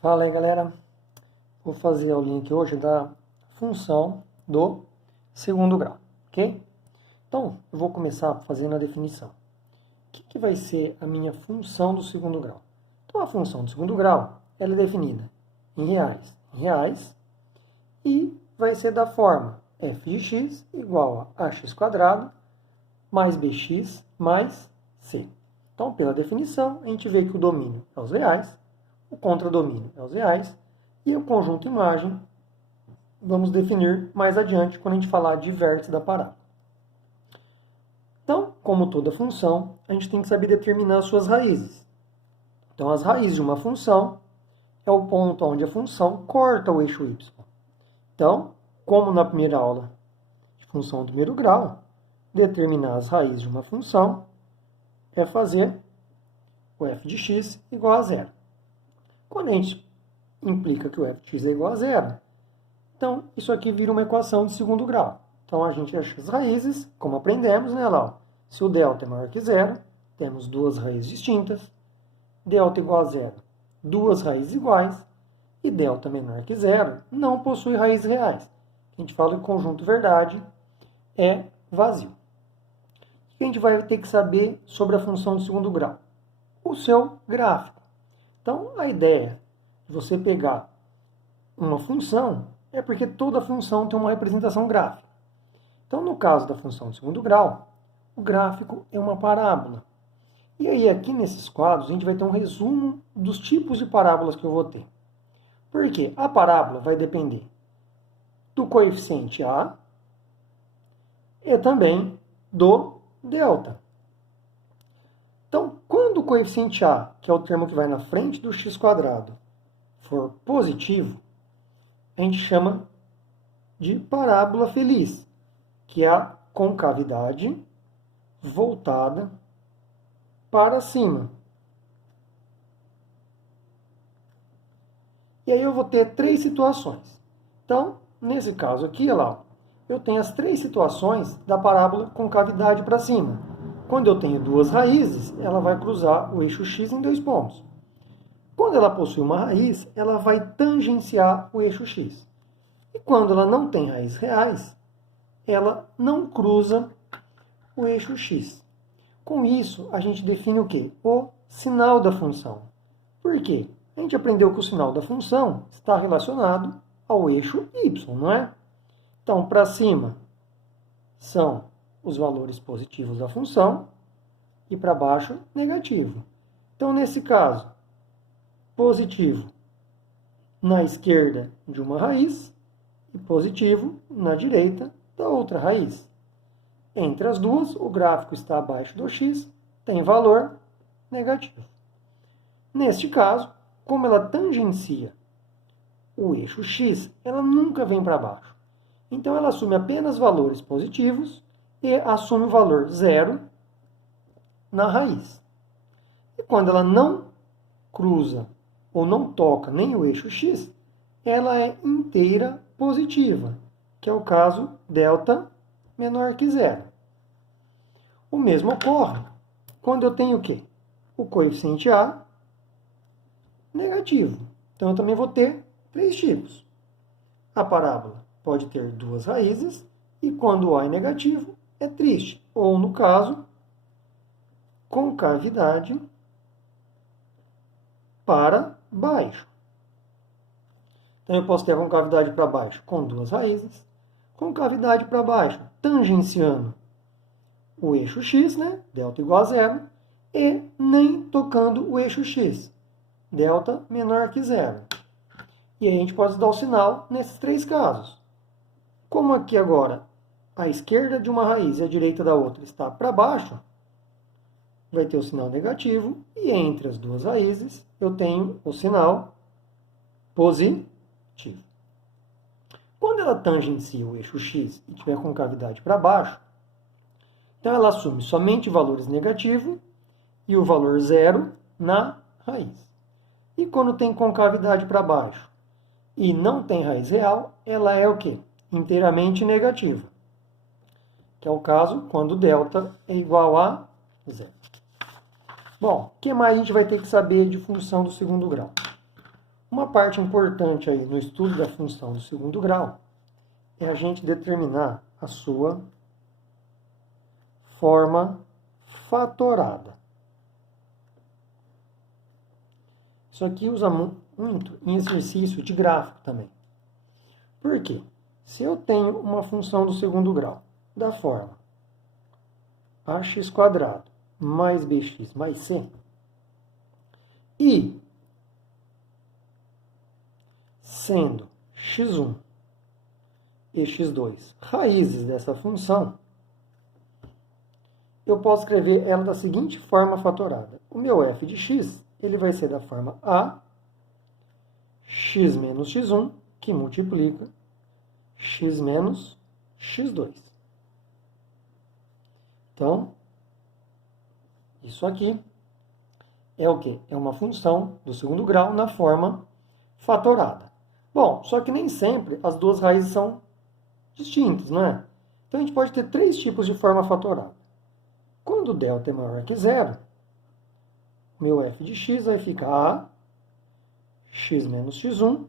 Fala aí, galera. Vou fazer a aulinha aqui hoje da função do segundo grau, ok? Então, eu vou começar fazendo a definição. O que vai ser a minha função do segundo grau? Então, a função do segundo grau, ela é definida em reais, e vai ser da forma f de x igual a ax² mais bx mais c. Então, pela definição, a gente vê que o domínio é os reais, o contradomínio é os reais, e o conjunto imagem vamos definir mais adiante quando a gente falar de vértice da parábola. Então, como toda função, a gente tem que saber determinar as suas raízes. Então, as raízes de uma função é o ponto onde a função corta o eixo y. Então, como na primeira aula de função do primeiro grau, determinar as raízes de uma função é fazer o f de x igual a zero. Quando a gente implica que o f de x é igual a zero, então isso aqui vira uma equação de segundo grau. Então a gente acha as raízes, como aprendemos, né, lá, se o delta é maior que zero, temos duas raízes distintas, delta igual a zero, duas raízes iguais, e delta menor que zero não possui raízes reais. A gente fala que o conjunto verdade é vazio. O que a gente vai ter que saber sobre a função de segundo grau? O seu gráfico. Então, a ideia de você pegar uma função é porque toda função tem uma representação gráfica. Então, no caso da função de segundo grau, o gráfico é uma parábola. E aí, aqui nesses quadros, a gente vai ter um resumo dos tipos de parábolas que eu vou ter. Porque a parábola vai depender do coeficiente A e também do delta. Então, quando o coeficiente A, que é o termo que vai na frente do x², for positivo, a gente chama de parábola feliz, que é a concavidade voltada para cima. E aí eu vou ter três situações. Então, nesse caso aqui, olha lá, eu tenho as três situações da parábola concavidade para cima. Quando eu tenho duas raízes, ela vai cruzar o eixo x em dois pontos. Quando ela possui uma raiz, ela vai tangenciar o eixo x. E quando ela não tem raízes reais, ela não cruza o eixo x. Com isso, a gente define o quê? O sinal da função. Por quê? A gente aprendeu que o sinal da função está relacionado ao eixo y, não é? Então, para cima são os valores positivos da função e para baixo, negativo. Então, nesse caso, positivo na esquerda de uma raiz e positivo na direita da outra raiz. Entre as duas, o gráfico está abaixo do x, tem valor negativo. Neste caso, como ela tangencia o eixo x, ela nunca vem para baixo. Então, ela assume apenas valores positivos e assume o valor zero na raiz. E quando ela não cruza ou não toca nem o eixo x, ela é inteira positiva, que é o caso delta menor que zero. O mesmo ocorre quando eu tenho o quê? O coeficiente A negativo. Então, eu também vou ter três tipos. A parábola pode ter duas raízes e quando o A é negativo, é triste. Ou, no caso, concavidade para baixo. Então, eu posso ter a concavidade para baixo com duas raízes, concavidade para baixo tangenciando o eixo x, né? Delta igual a zero, e nem tocando o eixo x, delta menor que zero. E aí a gente pode dar o sinal nesses três casos. Como aqui agora a esquerda de uma raiz e a direita da outra está para baixo, vai ter o sinal negativo, e entre as duas raízes eu tenho o sinal positivo. Quando ela tangencia o eixo x e tiver concavidade para baixo, então ela assume somente valores negativos e o valor zero na raiz. E quando tem concavidade para baixo e não tem raiz real, ela é o quê? Inteiramente negativa. Que é o caso quando delta é igual a zero. Bom, o que mais a gente vai ter que saber de função do segundo grau? Uma parte importante aí no estudo da função do segundo grau é a gente determinar a sua forma fatorada. Isso aqui usa muito em exercício de gráfico também. Por quê? Se eu tenho uma função do segundo grau da forma ax² mais bx mais c, e sendo x1 e x2 raízes dessa função, eu posso escrever ela da seguinte forma fatorada. O meu f de x ele vai ser da forma a x menos x1, que multiplica x menos x2. Então, isso aqui é o quê? É uma função do segundo grau na forma fatorada. Bom, só que nem sempre as duas raízes são distintas, não é? Então, a gente pode ter três tipos de forma fatorada. Quando delta é maior que zero, meu f de x vai ficar a x menos x1,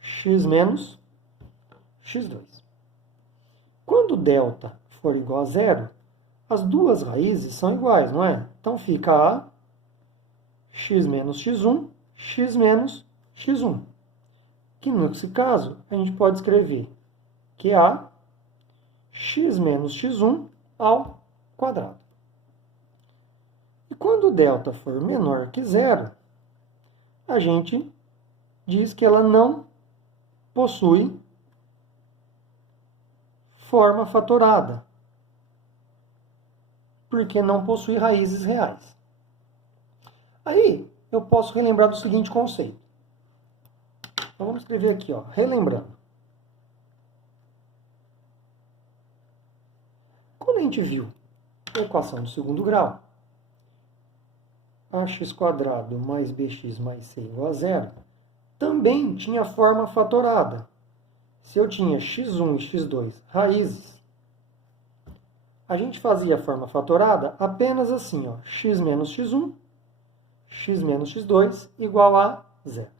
x menos x2. Quando delta for igual a zero, as duas raízes são iguais, não é? Então fica a x menos x1, x menos x1. Que nesse caso, a gente pode escrever que é a x menos x1 ao quadrado. E quando delta for menor que zero, a gente diz que ela não possui forma fatorada, porque não possui raízes reais. Aí, eu posso relembrar do seguinte conceito. Então, vamos escrever aqui, ó, relembrando. Quando a gente viu a equação do segundo grau, ax² mais bx mais c igual a zero, também tinha forma fatorada. Se eu tinha x1 e x2 raízes, a gente fazia a forma fatorada apenas assim, ó, x menos x1, x menos x2 igual a zero.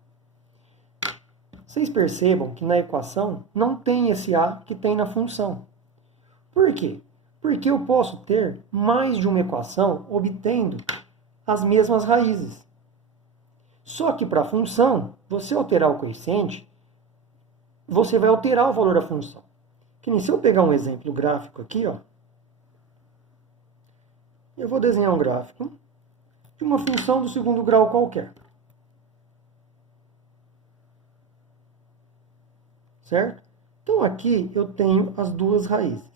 Vocês percebam que na equação não tem esse a que tem na função. Por quê? Porque eu posso ter mais de uma equação obtendo as mesmas raízes. Só que para a função, você alterar o coeficiente, você vai alterar o valor da função. Que nem se eu pegar um exemplo gráfico aqui, ó, eu vou desenhar um gráfico de uma função do segundo grau qualquer. Certo? Então aqui eu tenho as duas raízes.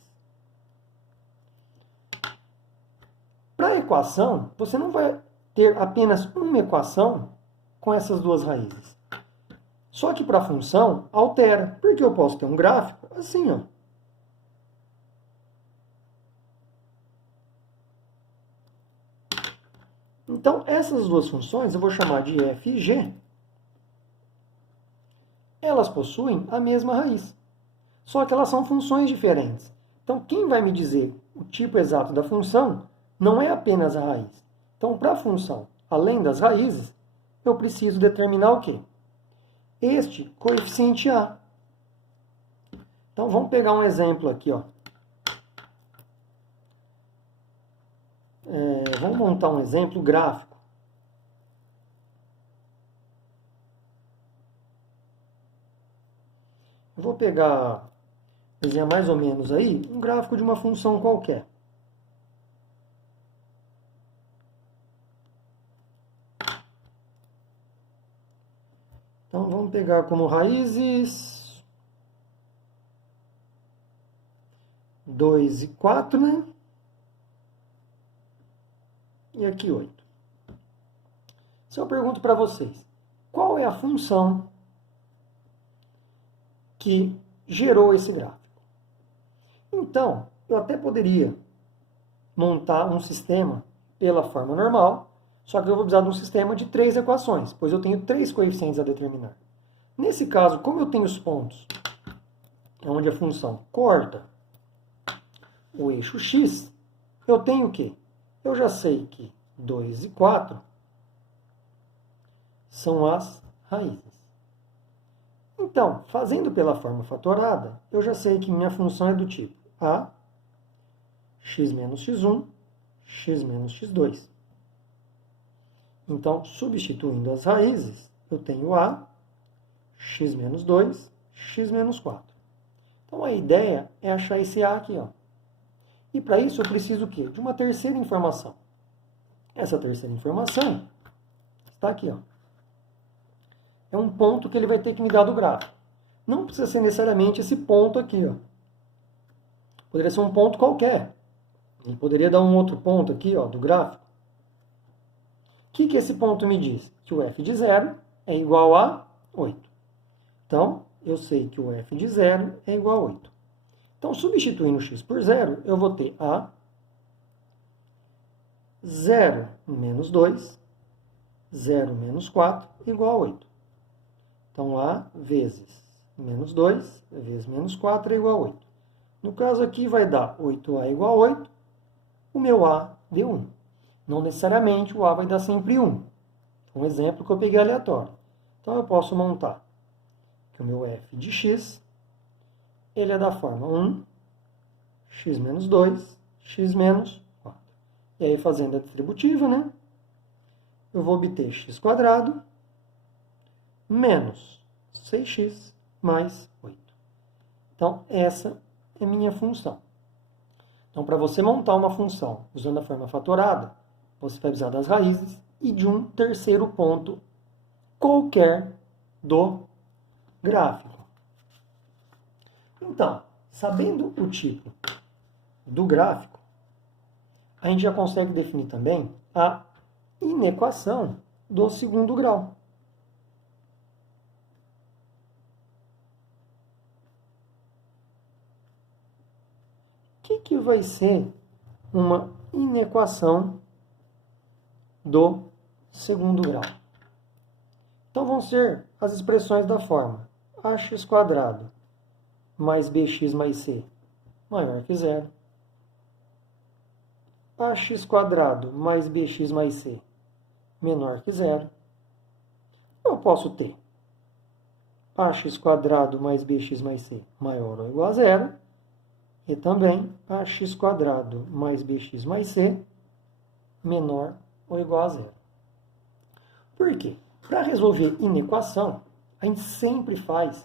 Para a equação, você não vai ter apenas uma equação com essas duas raízes. Só que para a função, altera. Porque eu posso ter um gráfico assim, ó. Então, essas duas funções eu vou chamar de f e g. Elas possuem a mesma raiz. Só que elas são funções diferentes. Então, quem vai me dizer o tipo exato da função não é apenas a raiz. Então, para a função, além das raízes, eu preciso determinar o quê? Este coeficiente a. Então, vamos pegar um exemplo aqui, ó. Vamos montar um exemplo gráfico. Eu vou pegar, desenhar mais ou menos aí, um gráfico de uma função qualquer. Então, vamos pegar como raízes 2 e 4, né? E aqui 8. Se eu pergunto para vocês, qual é a função que gerou esse gráfico? Então, eu até poderia montar um sistema pela forma normal, só que eu vou precisar de um sistema de 3 equações, pois eu tenho 3 coeficientes a determinar. Nesse caso, como eu tenho os pontos onde a função corta o eixo x, eu tenho o quê? Eu já sei que 2 e 4 são as raízes. Então, fazendo pela forma fatorada, eu já sei que minha função é do tipo a x menos x1, x menos x2. Então, substituindo as raízes, eu tenho a x menos 2, x menos 4. Então, a ideia é achar esse a aqui, ó. E para isso eu preciso o quê? De uma terceira informação. Essa terceira informação está aqui, ó. É um ponto que ele vai ter que me dar do gráfico. Não precisa ser necessariamente esse ponto aqui, ó. Poderia ser um ponto qualquer. Ele poderia dar um outro ponto aqui, ó, do gráfico. O que esse ponto me diz? Que o f de 0 é igual a 8. Então, eu sei que o f de 0 é igual a 8. Então, substituindo x por 0, eu vou ter a 0 menos 2, 0 menos 4, igual a 8. Então, a vezes menos 2, vezes menos 4 é igual a 8. No caso aqui, vai dar 8a igual a 8. O meu a deu 1. Não necessariamente o a vai dar sempre 1. Um exemplo que eu peguei aleatório. Então, eu posso montar que o meu f de x, ele é da forma 1, x menos 2, x menos 4. E aí, fazendo a distributiva, né? Eu vou obter x quadrado menos 6x mais 8. Então, essa é minha função. Então, para você montar uma função usando a forma fatorada, você vai precisar das raízes e de um terceiro ponto qualquer do gráfico. Então, sabendo o tipo do gráfico, a gente já consegue definir também a inequação do segundo grau. O que vai ser uma inequação do segundo grau? Então, vão ser as expressões da forma ax² mais bx mais c maior que zero, ax² mais bx mais c menor que zero. Eu posso ter ax² mais bx mais c maior ou igual a zero, e também ax² mais bx mais c menor ou igual a zero. Por quê? Para resolver inequação, a gente sempre faz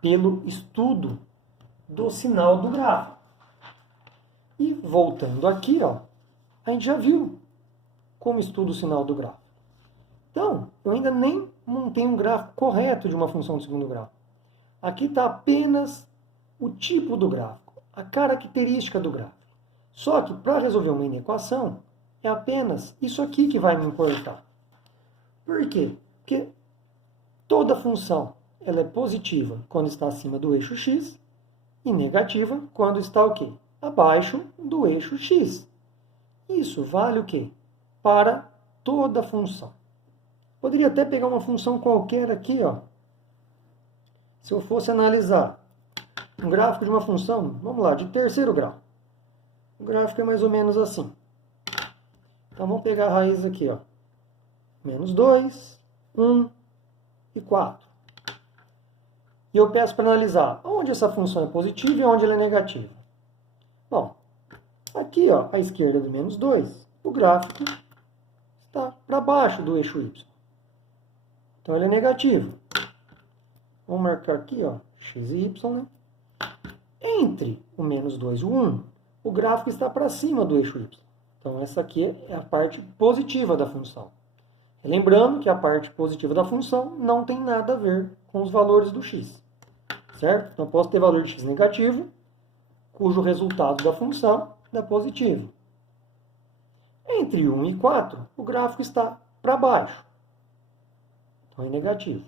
pelo estudo do sinal do gráfico. E voltando aqui, ó, a gente já viu como estuda o sinal do gráfico. Então, eu ainda nem montei um gráfico correto de uma função de segundo grau. Aqui está apenas o tipo do gráfico, a característica do gráfico. Só que para resolver uma inequação, é apenas isso aqui que vai me importar. Por quê? Porque toda função ela é positiva quando está acima do eixo x e negativa quando está o quê? Abaixo do eixo x. Isso vale o quê? Para toda função. Poderia até pegar uma função qualquer aqui, ó. Se eu fosse analisar um gráfico de uma função, vamos lá, de terceiro grau. O gráfico é mais ou menos assim. Então, vamos pegar a raiz aqui, ó. Menos 2, 1 e 4. E eu peço para analisar onde essa função é positiva e onde ela é negativa. Bom, aqui, ó, à esquerda do menos 2, o gráfico está para baixo do eixo y. Então, ele é negativo. Vamos marcar aqui, ó, x e y, né? Entre o menos 2 e o 1, o gráfico está para cima do eixo y. Então, essa aqui é a parte positiva da função. Lembrando que a parte positiva da função não tem nada a ver com os valores do x. Certo? Então, eu posso ter valor de x negativo, cujo resultado da função é positivo. Entre 1 e 4, o gráfico está para baixo. Então, é negativo.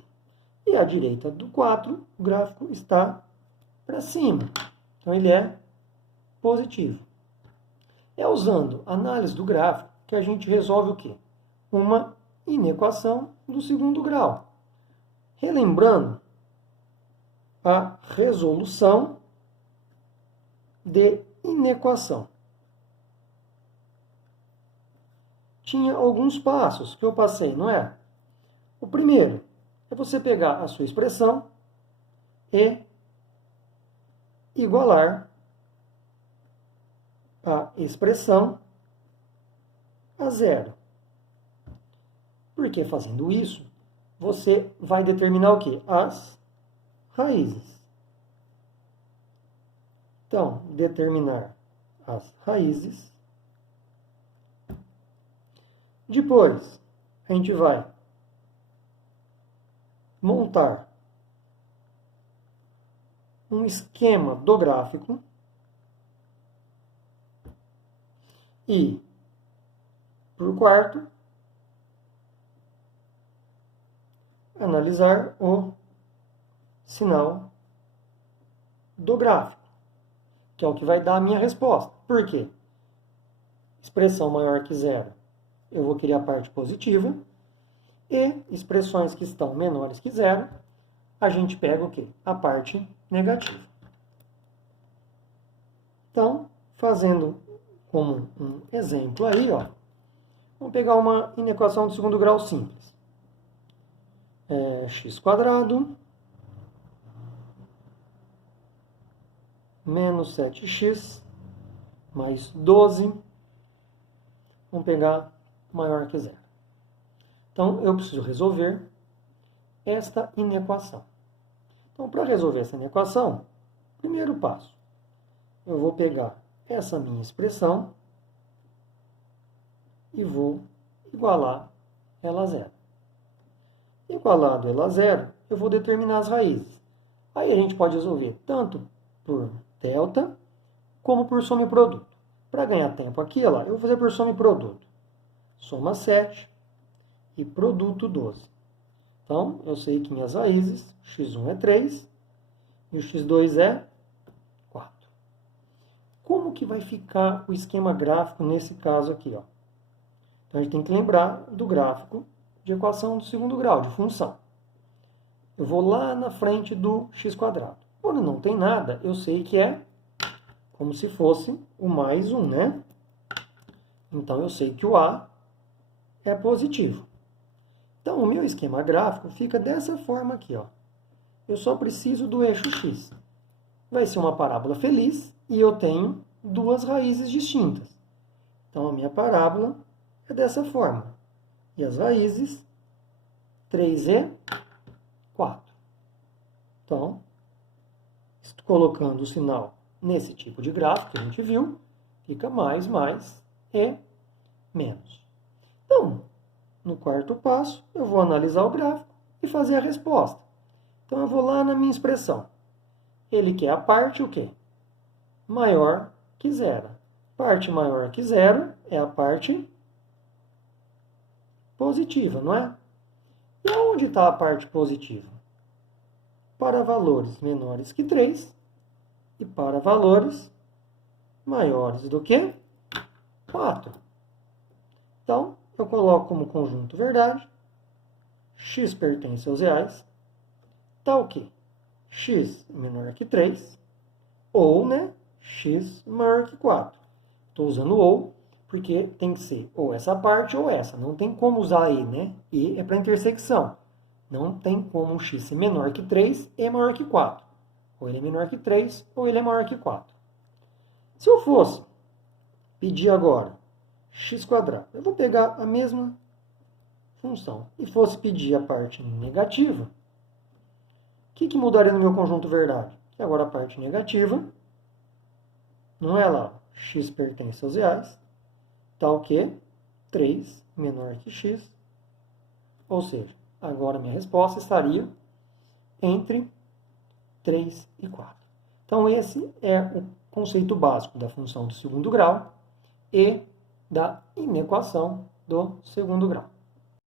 E à direita do 4, o gráfico está para cima. Então, ele é positivo. É usando a análise do gráfico que a gente resolve o quê? Uma inequação do segundo grau. Relembrando a resolução de inequação. Tinha alguns passos que eu passei, não é? O primeiro é você pegar a sua expressão e igualar a expressão a zero. Porque fazendo isso, você vai determinar o quê? As raízes. Então, determinar as raízes. Depois, a gente vai montar um esquema do gráfico e, por quarto, analisar o sinal do gráfico, que é o que vai dar a minha resposta. Por quê? Expressão maior que zero, eu vou querer a parte positiva, e expressões que estão menores que zero, a gente pega o quê? A parte negativa. Então, fazendo como um exemplo aí, ó, vamos pegar uma inequação de segundo grau simples. X² menos 7x mais 12, vamos pegar maior que zero. Então, eu preciso resolver esta inequação. Então, para resolver essa inequação, primeiro passo, eu vou pegar essa minha expressão e vou igualar ela a zero. Igualado ela a zero, eu vou determinar as raízes. Aí a gente pode resolver tanto por delta como por soma e produto. Para ganhar tempo aqui, ó, eu vou fazer por soma e produto. Soma 7 e produto 12. Então, eu sei que minhas raízes, x1 é 3 e o x2 é 4. Como que vai ficar o esquema gráfico nesse caso aqui, ó? Então, a gente tem que lembrar do gráfico de equação do segundo grau, de função. Eu vou lá na frente do x². Quando não tem nada, eu sei que é como se fosse o mais 1, né? Então, eu sei que o A é positivo. Então, o meu esquema gráfico fica dessa forma aqui, ó. Eu só preciso do eixo x. Vai ser uma parábola feliz e eu tenho duas raízes distintas. Então, a minha parábola é dessa forma. E as raízes, 3 e 4. Então, colocando o sinal nesse tipo de gráfico que a gente viu, fica mais e menos. Então, no quarto passo, eu vou analisar o gráfico e fazer a resposta. Então, eu vou lá na minha expressão. Ele quer a parte o quê? Maior que zero. Parte maior que zero é a parte positiva, não é? E onde está a parte positiva? Para valores menores que 3 e para valores maiores do que 4. Então, eu coloco como conjunto verdade, x pertence aos reais, tá o quê? X menor que 3, ou, né, x maior que 4. Estou usando ou, porque tem que ser ou essa parte ou essa. Não tem como usar e, né? E é para intersecção. Não tem como um x ser menor que 3 e maior que 4. Ou ele é menor que 3 ou ele é maior que 4. Se eu fosse pedir agora x², eu vou pegar a mesma função e fosse pedir a parte negativa, o que mudaria no meu conjunto verdade? Que agora a parte negativa não é lá, x pertence aos reais, tal que 3 menor que x, ou seja, agora minha resposta estaria entre 3 e 4. Então, esse é o conceito básico da função do segundo grau e da inequação do segundo grau.